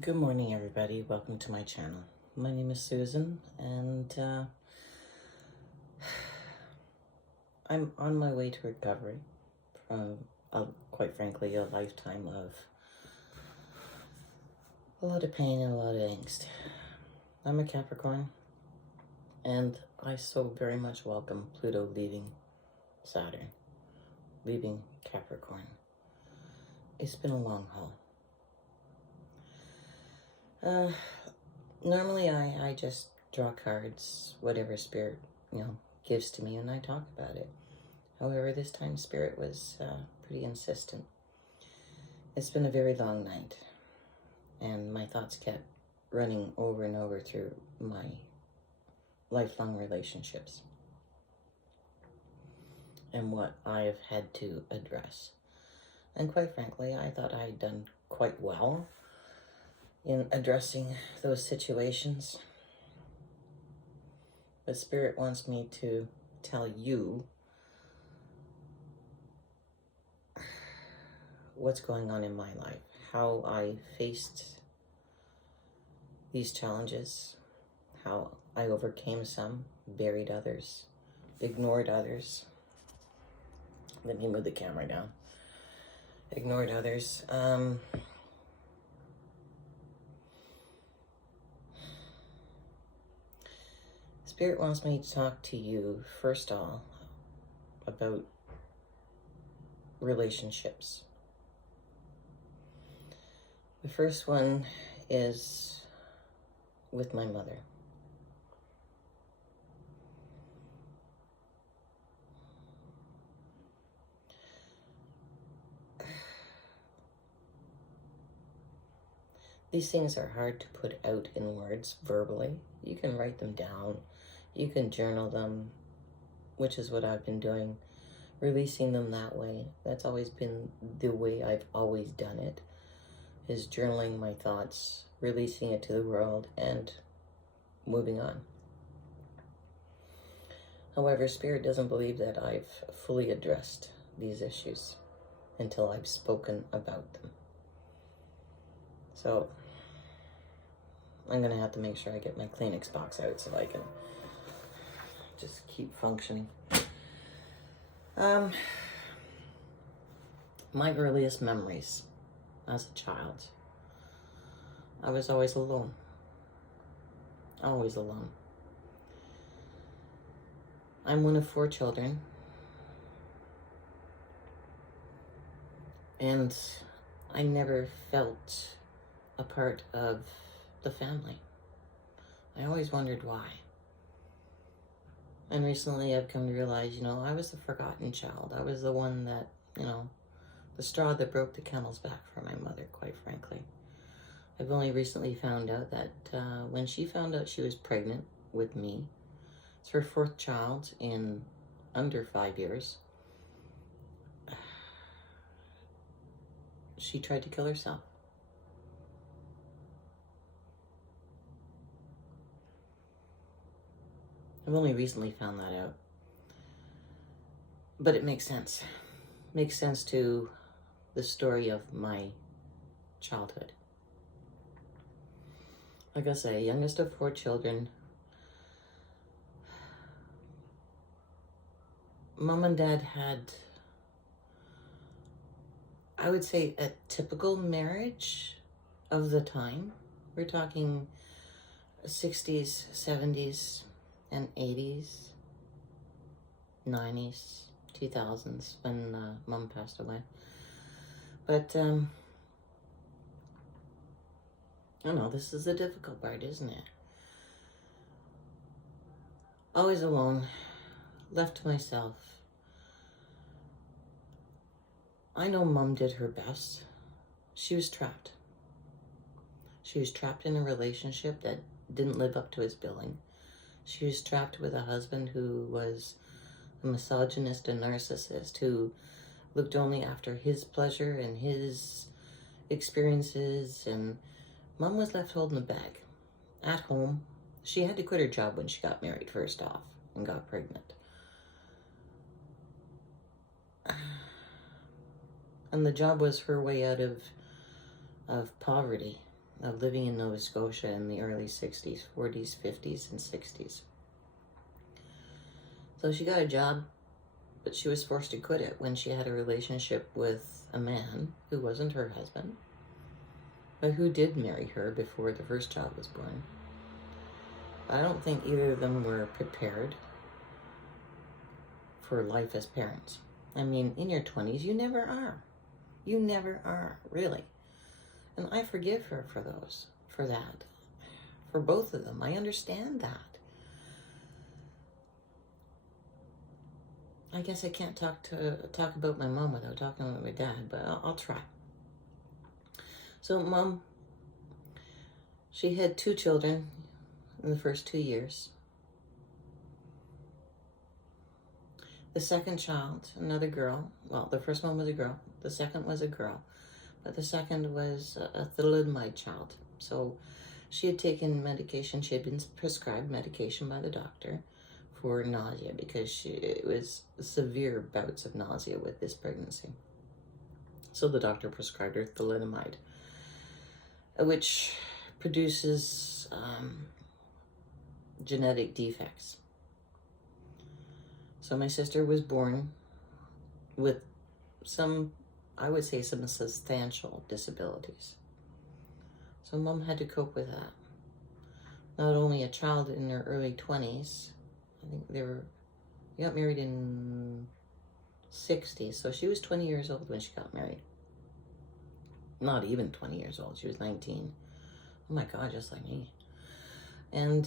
Good morning, everybody. Welcome to my channel. My name is Susan, and I'm on my way to recovery from, quite frankly, a lifetime of a lot of pain and a lot of angst. I'm a Capricorn, and I so very much welcome Pluto leaving Saturn, leaving Capricorn. It's been a long haul. Normally I just draw cards, whatever spirit, gives to me, and I talk about it. However, this time spirit was pretty insistent. It's been a very long night, and my thoughts kept running over and over through my lifelong relationships and what I've had to address. And quite frankly, I thought I had done quite well in addressing those situations. But Spirit wants me to tell you what's going on in my life, how I faced these challenges, how I overcame some, buried others, ignored others. Let me move the camera down. Ignored others. Spirit wants me to talk to you, first of all, about relationships. The first one is with my mother. These things are hard to put out in words verbally. You can write them down. You can journal them, which is what I've been doing, releasing them that way. That's always been the way I've always done it, is journaling my thoughts, releasing it to the world, and moving on. However, Spirit doesn't believe that I've fully addressed these issues until I've spoken about them. So I'm going to have to make sure I get my Kleenex box out so I can just keep functioning. My earliest memories as a child, I was always alone. Always alone. I'm one of 4 children, and I never felt a part of the family. I always wondered why. And recently I've come to realize, I was the forgotten child. I was the one that, the straw that broke the camel's back for my mother, quite frankly. I've only recently found out that when she found out she was pregnant with me, it's her 4th child in under 5 years, she tried to kill herself. I've only recently found that out. But it makes sense. Makes sense to the story of my childhood. Like I say, youngest of 4 children. Mom and Dad had, I would say, a typical marriage of the time. We're talking 60s, 70s, and 80s, 90s, 2000s when Mom passed away. But, I know, this is the difficult part, isn't it? Always alone, left to myself. I know Mom did her best. She was trapped. She was trapped in a relationship that didn't live up to its billing. She was trapped with a husband who was a misogynist and narcissist who looked only after his pleasure and his experiences, and Mom was left holding the bag at home. She had to quit her job when she got married, first off, and got pregnant. And the job was her way out of poverty. living in Nova Scotia in the early 60s, 40s, 50s, and 60s. So she got a job, but she was forced to quit it when she had a relationship with a man who wasn't her husband, but who did marry her before the first child was born. I don't think either of them were prepared for life as parents. I mean, in your 20s, you never are. You never are, really. And I forgive her for that, for both of them. I understand that. I guess I can't talk about my mom without talking about my dad, but I'll try. So Mom, she had 2 children in the first 2 years. The second child, another girl. Well, the first one was a girl. The second was a girl. But the second was a thalidomide child. So she had taken medication. She had been prescribed medication by the doctor for nausea because it was severe bouts of nausea with this pregnancy. So the doctor prescribed her thalidomide, which produces genetic defects. So my sister was born with some, I would say, some substantial disabilities. So Mom had to cope with that. Not only a child in their early 20s, I think they got married in 60, so she was 20 years old when she got married. Not even 20 years old, she was 19. Oh my God, just like me. And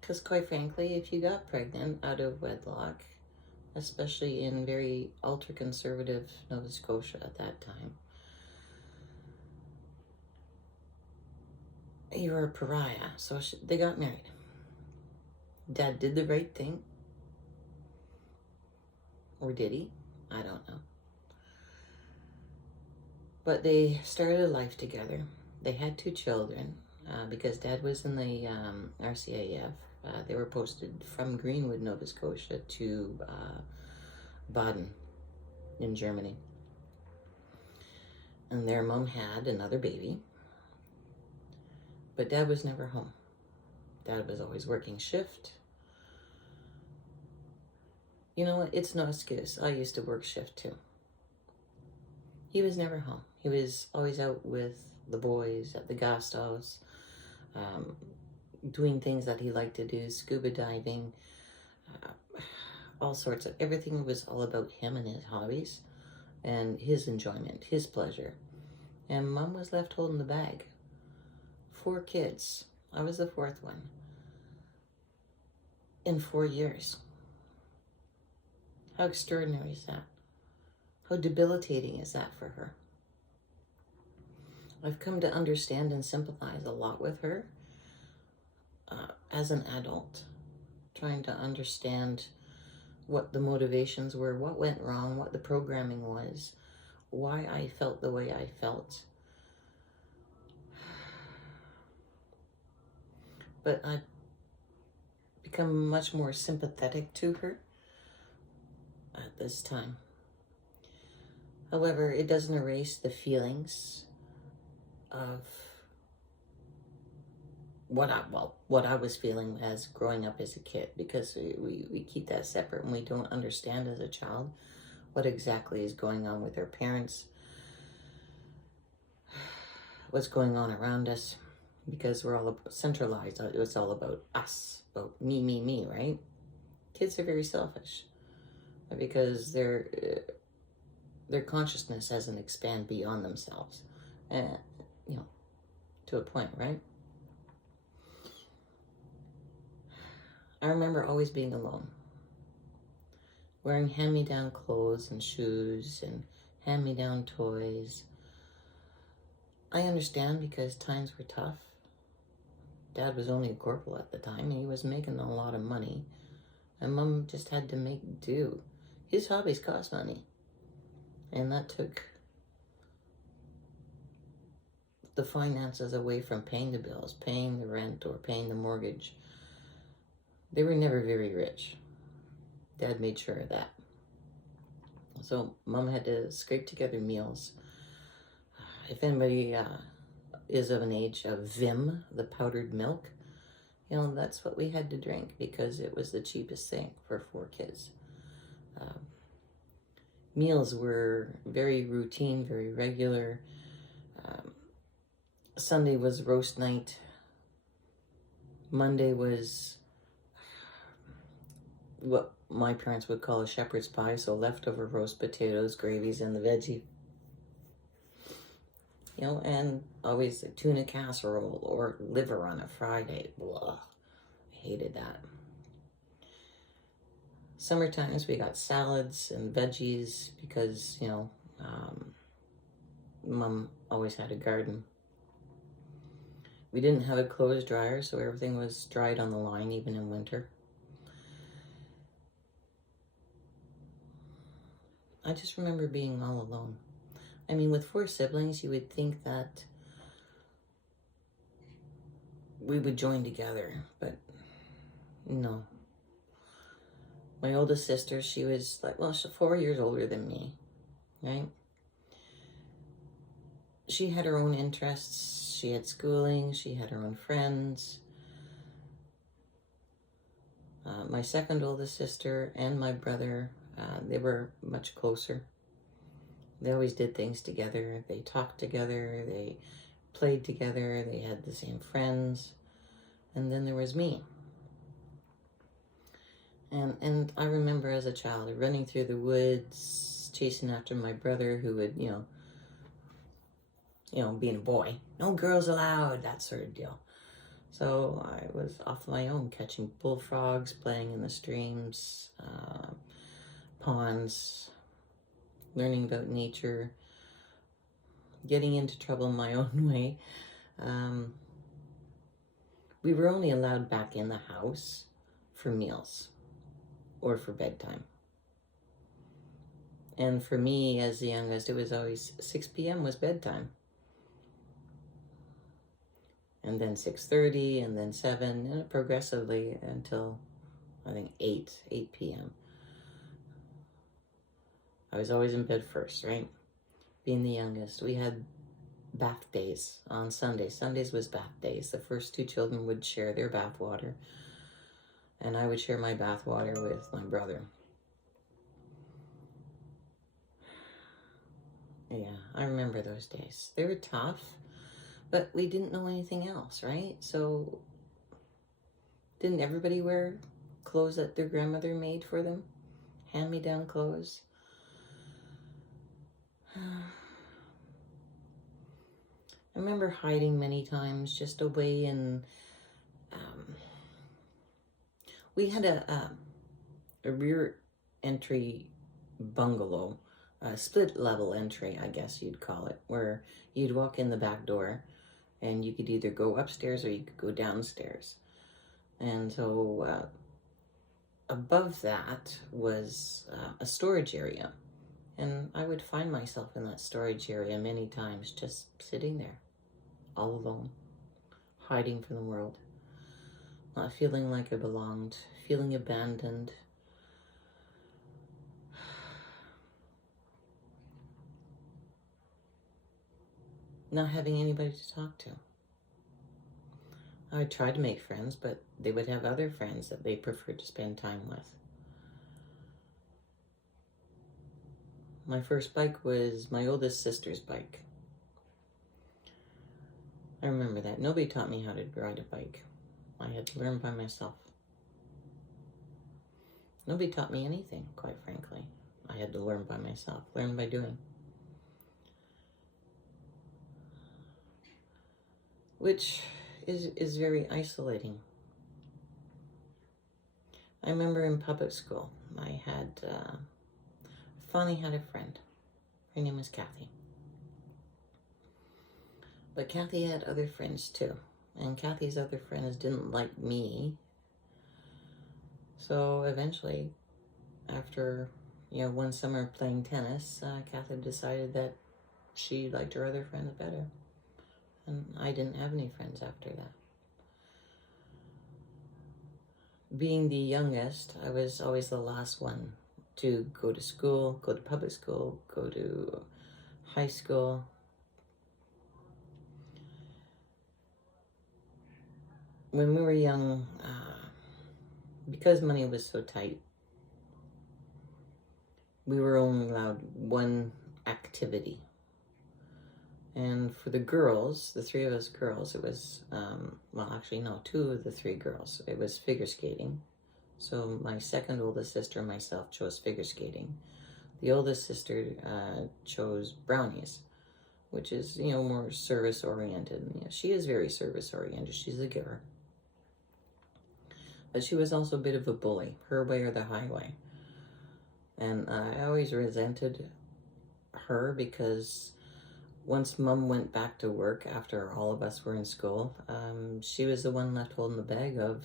because quite frankly, if you got pregnant out of wedlock, especially in very ultra-conservative Nova Scotia at that time, you were a pariah. So they got married. Dad did the right thing. Or did he? I don't know. But they started a life together. They had 2 children because Dad was in the RCAF. They were posted from Greenwood, Nova Scotia to Baden in Germany. And their mom had another baby. But Dad was never home. Dad was always working shift. You know what? It's no excuse. I used to work shift too. He was never home. He was always out with the boys at the gas house, doing things that he liked to do, scuba diving, all sorts of, everything was all about him and his hobbies and his enjoyment, his pleasure. And Mom was left holding the bag. 4 kids. I was the 4th one. In 4 years. How extraordinary is that? How debilitating is that for her? I've come to understand and sympathize a lot with her as an adult, trying to understand what the motivations were, what went wrong, what the programming was, why I felt the way I felt. But I've become much more sympathetic to her at this time. However, it doesn't erase the feelings of what I was feeling as growing up as a kid, because we keep that separate and we don't understand as a child what exactly is going on with our parents, what's going on around us, because we're all centralized. It's all about us, about me, right? Kids are very selfish because their consciousness doesn't expand beyond themselves, and to a point, right? I remember always being alone, wearing hand-me-down clothes and shoes and hand-me-down toys. I understand because times were tough. Dad was only a corporal at the time and he was making a lot of money, and Mom just had to make do. His hobbies cost money, and that took the finances away from paying the bills, paying the rent, or paying the mortgage. They were never very rich. Dad made sure of that. So Mom had to scrape together meals. If anybody is of an age of Vim, the powdered milk, that's what we had to drink because it was the cheapest thing for 4 kids. Meals were very routine, very regular. Sunday was roast night. Monday was what my parents would call a shepherd's pie, so leftover roast potatoes, gravies, and the veggie. And always a tuna casserole or liver on a Friday. Blah. I hated that. Summer times we got salads and veggies because, Mom always had a garden. We didn't have a clothes dryer, so everything was dried on the line, even in winter. I just remember being all alone. I mean, with 4 siblings, you would think that we would join together, but no. My oldest sister, she was she's 4 years older than me, right? She had her own interests. She had schooling. She had her own friends. My second oldest sister and my brother, they were much closer. They always did things together. They talked together. They played together. They had the same friends. And then there was me. And I remember as a child running through the woods, chasing after my brother who would, being a boy, no girls allowed, that sort of deal. So I was off my own, catching bullfrogs, playing in the streams, ponds, learning about nature, getting into trouble in my own way. We were only allowed back in the house for meals or for bedtime. And for me, as the youngest, it was always 6 p.m. was bedtime. And then 6:30, and then 7, and progressively until, I think, 8 p.m. I was always in bed first, right? Being the youngest. We had bath days on Sundays. Sundays was bath days. The first 2 children would share their bath water, and I would share my bath water with my brother. Yeah, I remember those days. They were tough, but we didn't know anything else, right? So didn't everybody wear clothes that their grandmother made for them? Hand-me-down clothes? I remember hiding many times just away in... we had a rear entry bungalow, a split level entry, I guess you'd call it, where you'd walk in the back door and you could either go upstairs or you could go downstairs. And so above that was a storage area. And I would find myself in that storage area many times, just sitting there, all alone, hiding from the world, not feeling like I belonged, feeling abandoned. Not having anybody to talk to. I would try to make friends, but they would have other friends that they preferred to spend time with. My first bike was my oldest sister's bike. I remember that. Nobody taught me how to ride a bike. I had to learn by myself. Nobody taught me anything, quite frankly. I had to learn by myself, learn by doing. Which is very isolating. I remember in public school, I had, finally had a friend. Her name was Kathy. But Kathy had other friends too. And Kathy's other friends didn't like me. So eventually, after, one summer playing tennis, Kathy decided that she liked her other friends better. And I didn't have any friends after that. Being the youngest, I was always the last one to go to school, go to public school, go to high school. When we were young, because money was so tight, we were only allowed one activity. And for the girls, the three of us girls, it was, well, actually, no, two of the three girls, it was figure skating. So my second oldest sister and myself chose figure skating. The oldest sister chose brownies, which is, you know, more service-oriented. You know, she is very service-oriented. She's a giver. But she was also a bit of a bully, her way or the highway. And I always resented her because once Mom went back to work after all of us were in school, she was the one left holding the bag of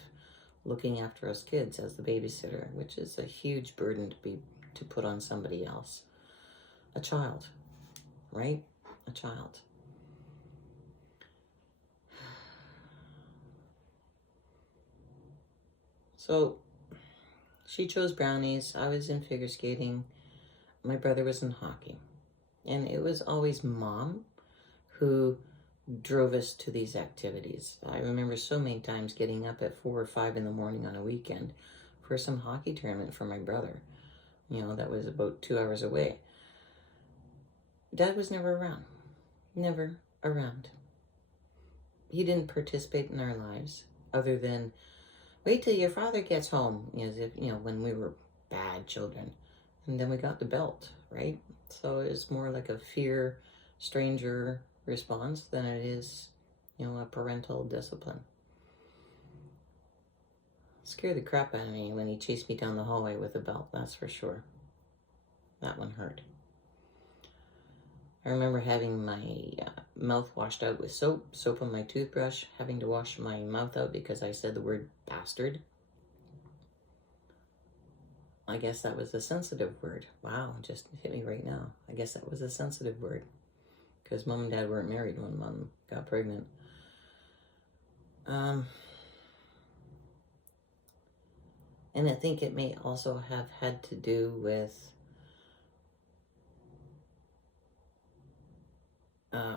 looking after us kids as the babysitter, which is a huge burden to put on somebody else. A child, right? A child. So she chose brownies. I was in figure skating. My brother was in hockey. And it was always Mom who drove us to these activities. I remember so many times getting up at 4 or 5 in the morning on a weekend for some hockey tournament for my brother. You know, that was about 2 hours away. Dad was never around. Never around. He didn't participate in our lives other than wait till your father gets home, as if, you know, when we were bad children. And then we got the belt, right? So it's more like a fear, stranger response than it is, you know, a parental discipline. It scared the crap out of me when he chased me down the hallway with a belt, that's for sure. That one hurt. I remember having my mouth washed out with soap on my toothbrush, having to wash my mouth out because I said the word bastard. I guess that was a sensitive word. Wow, just hit me right now. I guess that was a sensitive word because Mom and Dad weren't married when Mom got pregnant. And I think it may also have had to do with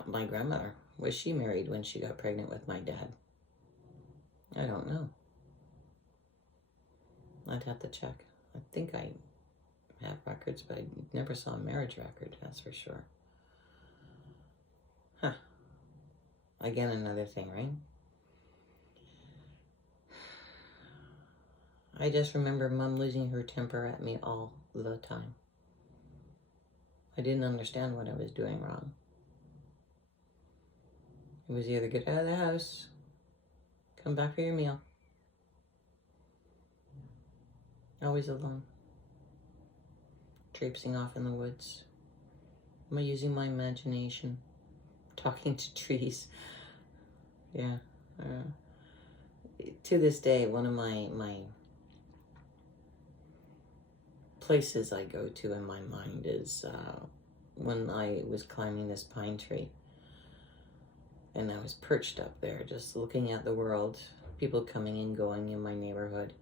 my grandmother. Was she married when she got pregnant with my dad? I don't know. I'd have to check. I think I have records, but I never saw a marriage record, that's for sure. Huh. Again, another thing, right? I just remember Mom losing her temper at me all the time. I didn't understand what I was doing wrong. It was either get out of the house, come back for your meal. Always alone. Traipsing off in the woods. Am I using my imagination? Talking to trees. Yeah. To this day, one of my places I go to in my mind is when I was climbing this pine tree. And I was perched up there, just looking at the world, people coming and going in my neighborhood.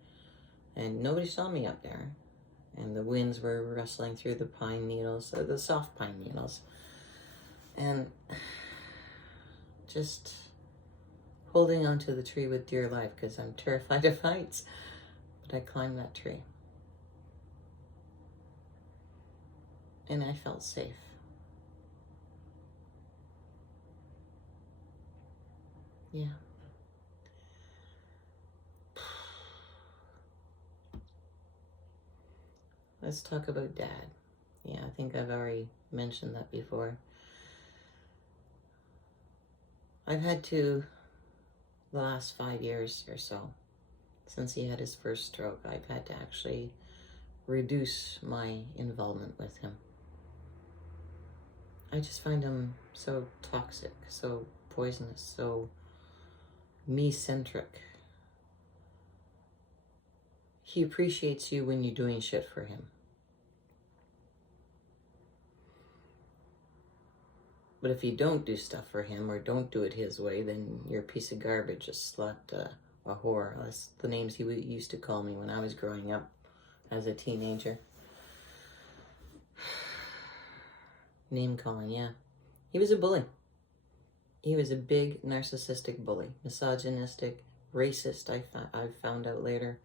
And nobody saw me up there. And the winds were rustling through the pine needles, the soft pine needles. And just holding onto the tree with dear life because I'm terrified of heights. But I climbed that tree. And I felt safe. Yeah. Let's talk about Dad. Yeah, I think I've already mentioned that before. I've had to, the last 5 years or so, since he had his first stroke, I've had to actually reduce my involvement with him. I just find him so toxic, so poisonous, so me-centric. He appreciates you when you're doing shit for him. But if you don't do stuff for him or don't do it his way, then you're a piece of garbage, a slut, a whore. That's the names he used to call me when I was growing up as a teenager. Name calling, yeah. He was a bully. He was a big narcissistic bully, misogynistic, racist, I found out later.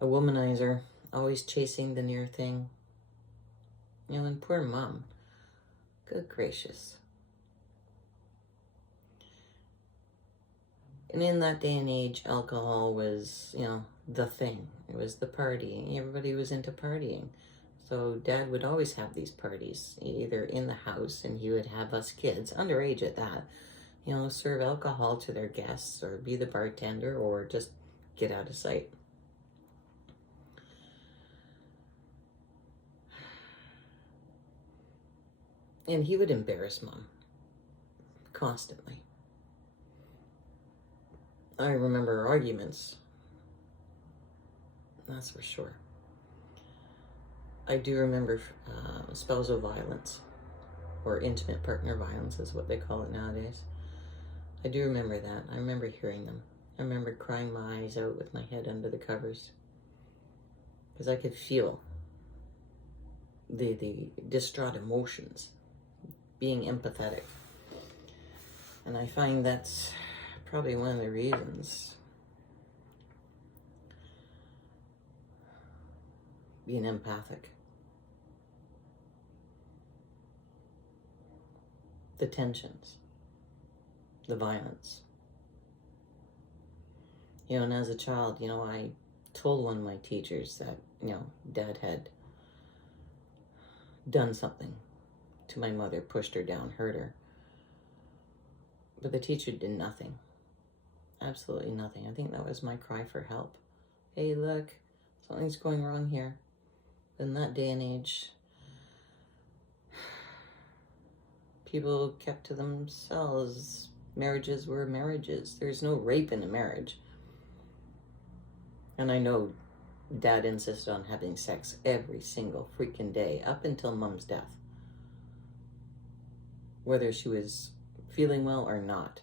A womanizer, always chasing the near thing. You know, and poor mom. Good gracious. And in that day and age, alcohol was, you know, the thing. It was the partying. Everybody was into partying. So Dad would always have these parties, either in the house, and he would have us kids, underage at that, you know, serve alcohol to their guests or be the bartender or just get out of sight. And he would embarrass Mom constantly. I remember arguments, that's for sure. I do remember spousal violence, or intimate partner violence is what they call it nowadays. I do remember that. I remember hearing them. I remember crying my eyes out with my head under the covers, because I could feel the distraught emotions, being empathetic. And I find that's probably one of the reasons being empathic. The tensions, the violence. You know, and as a child, you know, I told one of my teachers that, you know, Dad had done something to my mother, pushed her down, hurt her. But the teacher did nothing. Absolutely nothing. I think that was my cry for help. Hey, look, something's going wrong here. In that day and age, people kept to themselves. Marriages were marriages. There's no rape in a marriage. And I know Dad insisted on having sex every single freaking day up until Mom's death, whether she was feeling well or not.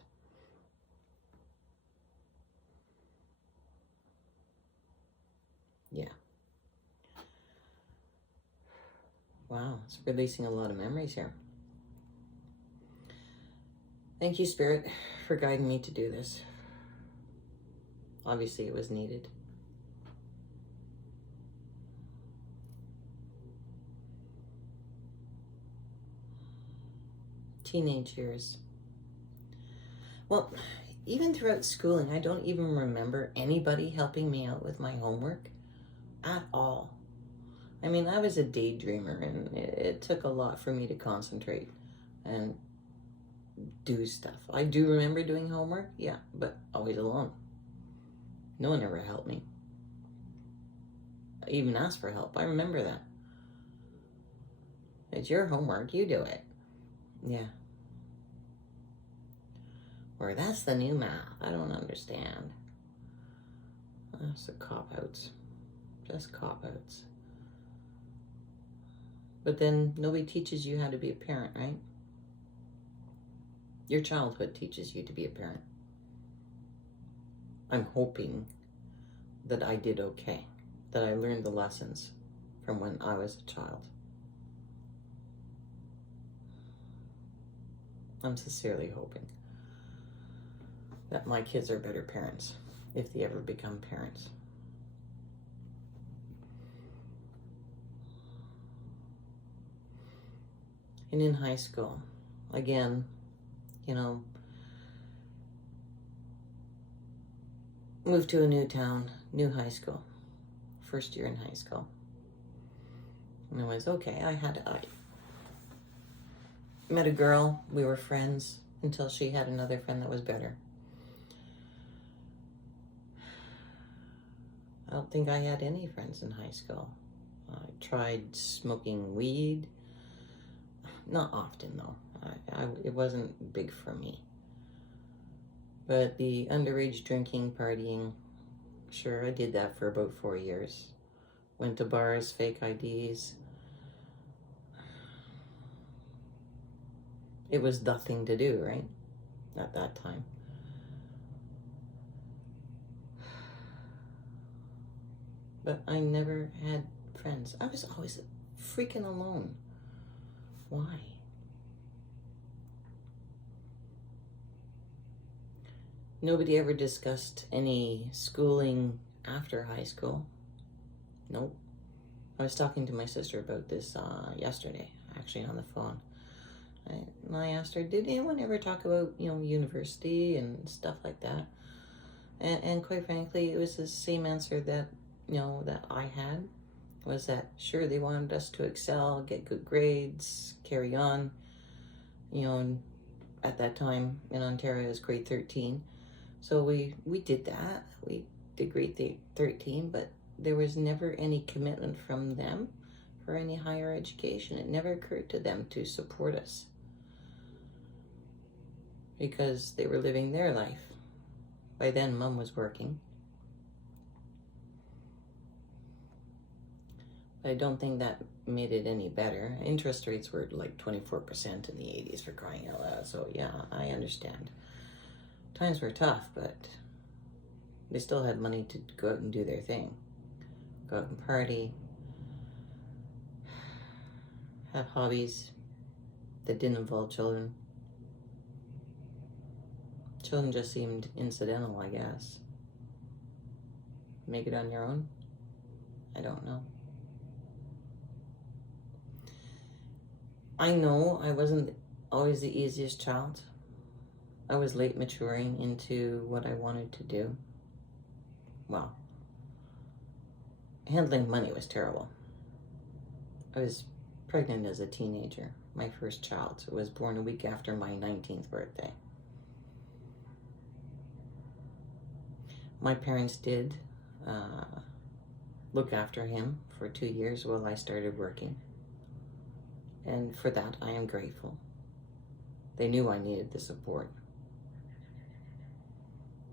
Yeah. Wow, it's releasing a lot of memories here. Thank you, Spirit, for guiding me to do this. Obviously, it was needed. Teenage years. Well, even throughout schooling, I don't even remember anybody helping me out with my homework at all. I mean, I was a daydreamer, and it took a lot for me to concentrate and do stuff. I do remember doing homework, yeah, but always alone. No one ever helped me. I even asked for help. I remember that. It's your homework, you do it. Yeah. Or that's the new math. I don't understand. That's the cop-outs. Just cop-outs. But then nobody teaches you how to be a parent, right? Your childhood teaches you to be a parent. I'm hoping that I did okay, that I learned the lessons from when I was a child. I'm sincerely hoping that my kids are better parents if they ever become parents. And in high school, again, you know, moved to a new town, new high school, first year in high school. And I was okay. I met a girl, we were friends until she had another friend that was better. I don't think I had any friends in high school. I tried smoking weed. Not often, though. It wasn't big for me. But the underage drinking, partying, sure, I did that for about 4 years. Went to bars, fake IDs. It was the thing to do, right? At that time. But I never had friends. I was always freaking alone. Why? Nobody ever discussed any schooling after high school. Nope. I was talking to my sister about this yesterday, actually on the phone. And I asked her, did anyone ever talk about, university and stuff like that? And quite frankly, it was the same answer that, that I had, was that, sure, they wanted us to excel, get good grades, carry on. And at that time in Ontario, it was grade 13. So we did that. We did grade 13, but there was never any commitment from them for any higher education. It never occurred to them to support us because they were living their life. By then, Mom was working. I don't think that made it any better. Interest rates were like 24% in the 80s, for crying out loud. So yeah, I understand. Times were tough, but they still had money to go out and do their thing. Go out and party, have hobbies that didn't involve children. Children just seemed incidental, I guess. Make it on your own? I don't know. I know I wasn't always the easiest child. I was late maturing into what I wanted to do. Well, handling money was terrible. I was pregnant as a teenager. My first child was born a week after my 19th birthday. My parents did look after him for 2 years while I started working. And for that, I am grateful. They knew I needed the support.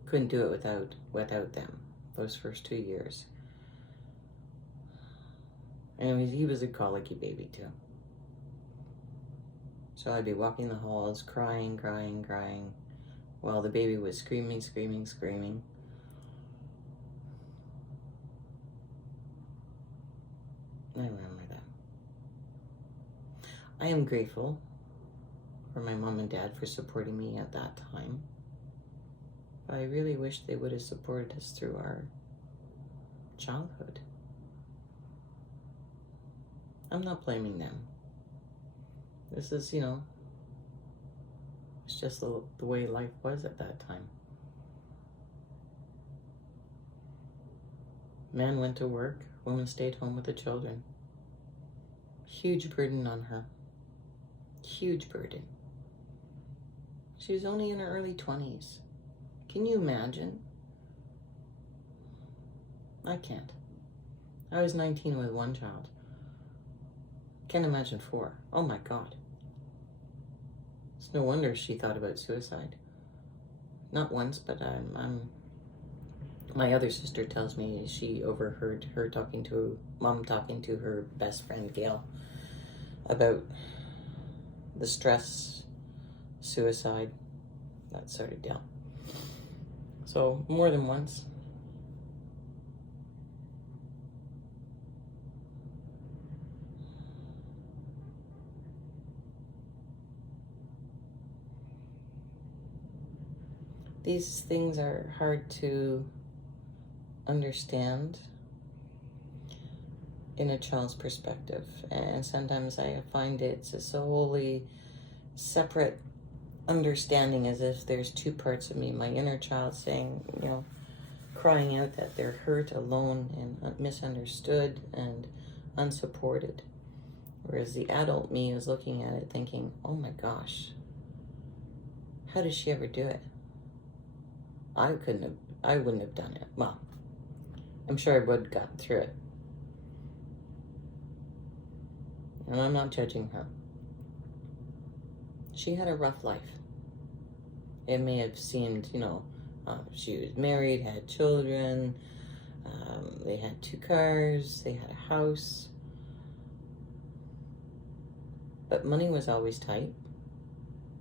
Couldn't do it without them, those first 2 years. And he was a colicky baby too. So I'd be walking the halls, crying, while the baby was screaming. I remember that. I am grateful for my mom and dad for supporting me at that time. But I really wish they would have supported us through our childhood. I'm not blaming them. This is, it's just the way life was at that time. Man went to work, woman stayed home with the children. Huge burden on her. Huge burden. She was only in her early 20s. Can you imagine? I can't. I was 19 with one child. Can't imagine 4. Oh my God. It's no wonder she thought about suicide. Not once, but my other sister tells me she overheard her Mom talking to her best friend Gail about the stress, suicide, that sort of deal. So more than once. These things are hard to understand in a child's perspective, and sometimes I find it's a solely separate understanding, as if there's 2 parts of me. My inner child saying, crying out that they're hurt, alone, and misunderstood and unsupported, whereas the adult me is looking at it thinking, oh my gosh, how does she ever do it? I wouldn't have done it. Well, I'm sure I would have gotten through it. And I'm not judging her. She had a rough life. It may have seemed, she was married, had children, they had 2 cars, they had a house. But money was always tight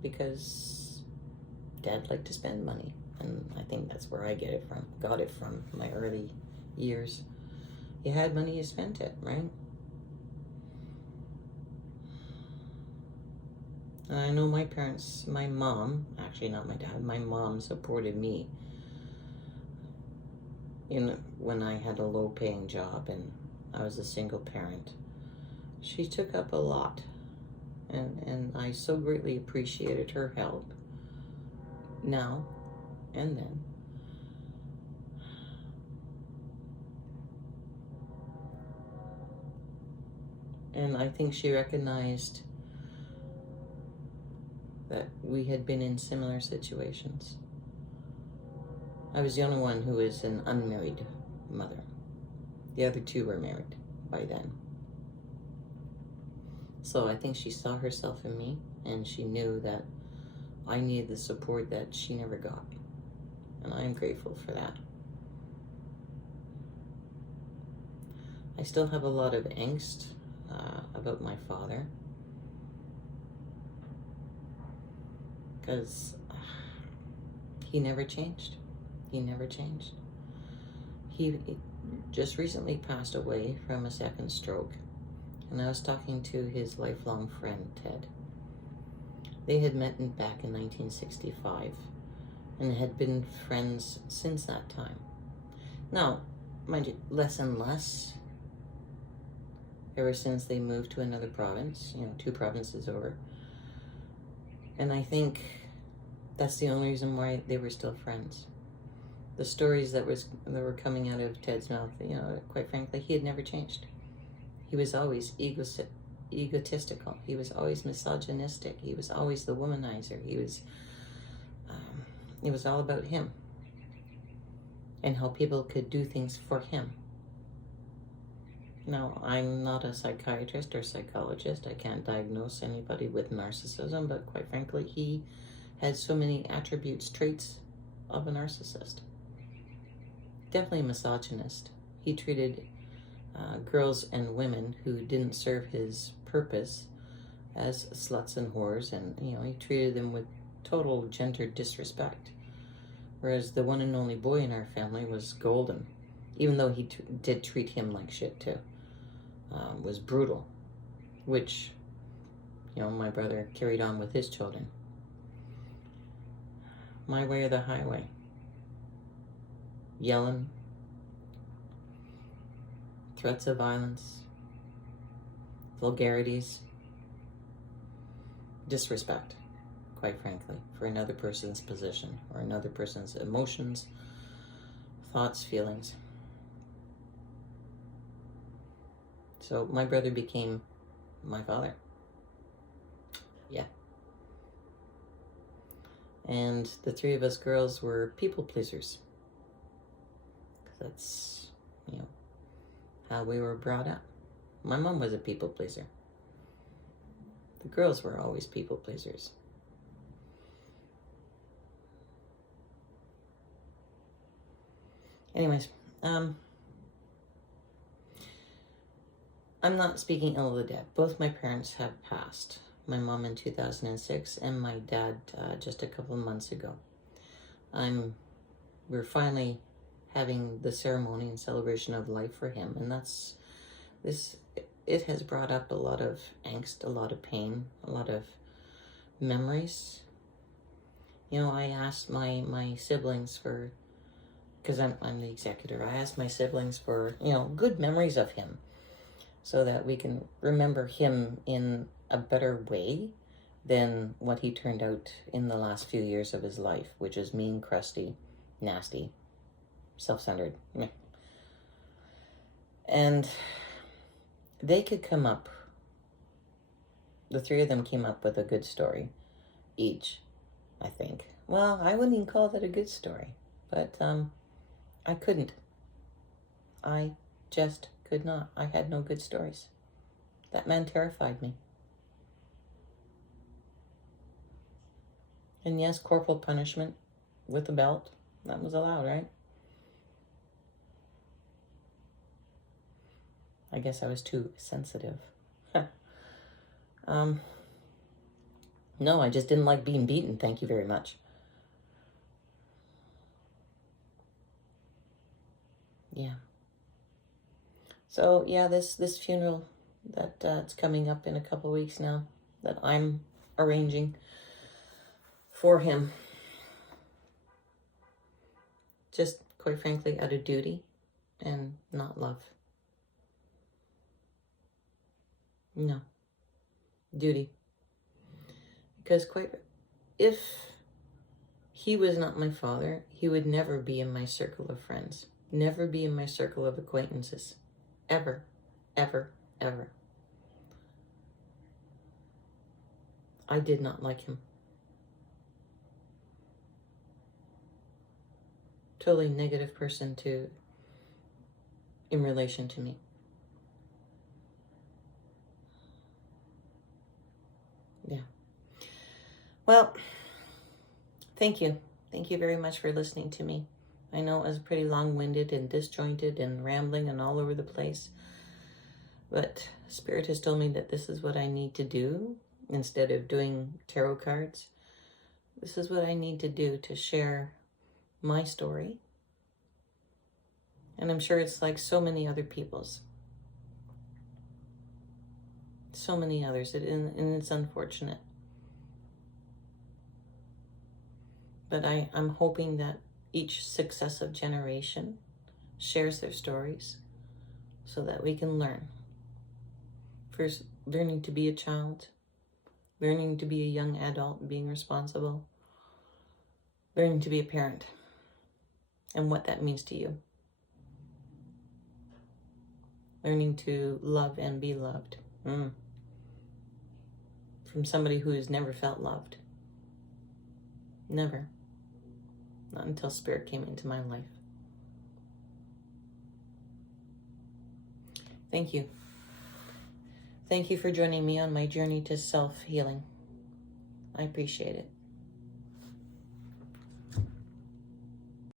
because Dad liked to spend money. And I think that's where I got it from my early years. You had money, you spent it, right? And I know my parents, my mom, actually not my dad, my mom supported me when I had a low-paying job and I was a single parent. She took up a lot, and I so greatly appreciated her help now and then. And I think she recognized that we had been in similar situations. I was the only one who was an unmarried mother. The other two were married by then. So I think she saw herself in me, and she knew that I needed the support that she never got. And I am grateful for that. I still have a lot of angst about my father, because he never changed. He never changed. He just recently passed away from a second stroke, and I was talking to his lifelong friend, Ted. They had met back in 1965 and had been friends since that time. Now, mind you, less and less ever since they moved to another province, 2 provinces over. And I think that's the only reason why they were still friends. The stories that were coming out of Ted's mouth, quite frankly, he had never changed. He was always egotistical. He was always misogynistic. He was always the womanizer. It was all about him and how people could do things for him. Now, I'm not a psychiatrist or psychologist. I can't diagnose anybody with narcissism, but quite frankly, he had so many attributes, traits of a narcissist. Definitely a misogynist. He treated girls and women who didn't serve his purpose as sluts and whores, and he treated them with total gender disrespect. Whereas the one and only boy in our family was golden, even though he did treat him like shit too. Was brutal, which my brother carried on with his children. My way or the highway. Yelling, threats of violence, vulgarities, disrespect, quite frankly, for another person's position or another person's emotions, thoughts, feelings. So my brother became my father. Yeah. And the 3 of us girls were people pleasers. That's, how we were brought up. My mom was a people pleaser. The girls were always people pleasers. Anyways, I'm not speaking ill of the dead. Both my parents have passed. My mom in 2006 and my dad just a couple of months ago. We're finally having the ceremony and celebration of life for him, and it has brought up a lot of angst, a lot of pain, a lot of memories. I asked my siblings for, because I'm the executor, I asked my siblings for, good memories of him so that we can remember him in a better way than what he turned out in the last few years of his life, which is mean, crusty, nasty, self-centered. And they could come up, the 3 of them came up with a good story each, I think. Well, I wouldn't even call that a good story, but I couldn't. I just could not. I had no good stories. That man terrified me. And yes, corporal punishment with a belt, that was allowed, right? I guess I was too sensitive. No, I just didn't like being beaten. Thank you very much. Yeah. So yeah, this funeral that it's coming up in a couple of weeks now, that I'm arranging for him. Just, quite frankly, out of duty and not love. No. Duty. Because if he was not my father, he would never be in my circle of friends. Never be in my circle of acquaintances. Ever. Ever. Ever. I did not like him. Totally negative person in relation to me. Yeah. Well, thank you. Thank you very much for listening to me. I know it was pretty long-winded and disjointed and rambling and all over the place. But Spirit has told me that this is what I need to do instead of doing tarot cards. This is what I need to do to share my story. And I'm sure it's like so many other people's. So many others. And it's unfortunate. But I'm hoping that each successive generation shares their stories so that we can learn. First, learning to be a child, learning to be a young adult, being responsible, learning to be a parent, and what that means to you. Learning to love and be loved. From somebody who has never felt loved. Never. Not until Spirit came into my life. Thank you. Thank you for joining me on my journey to self-healing. I appreciate it.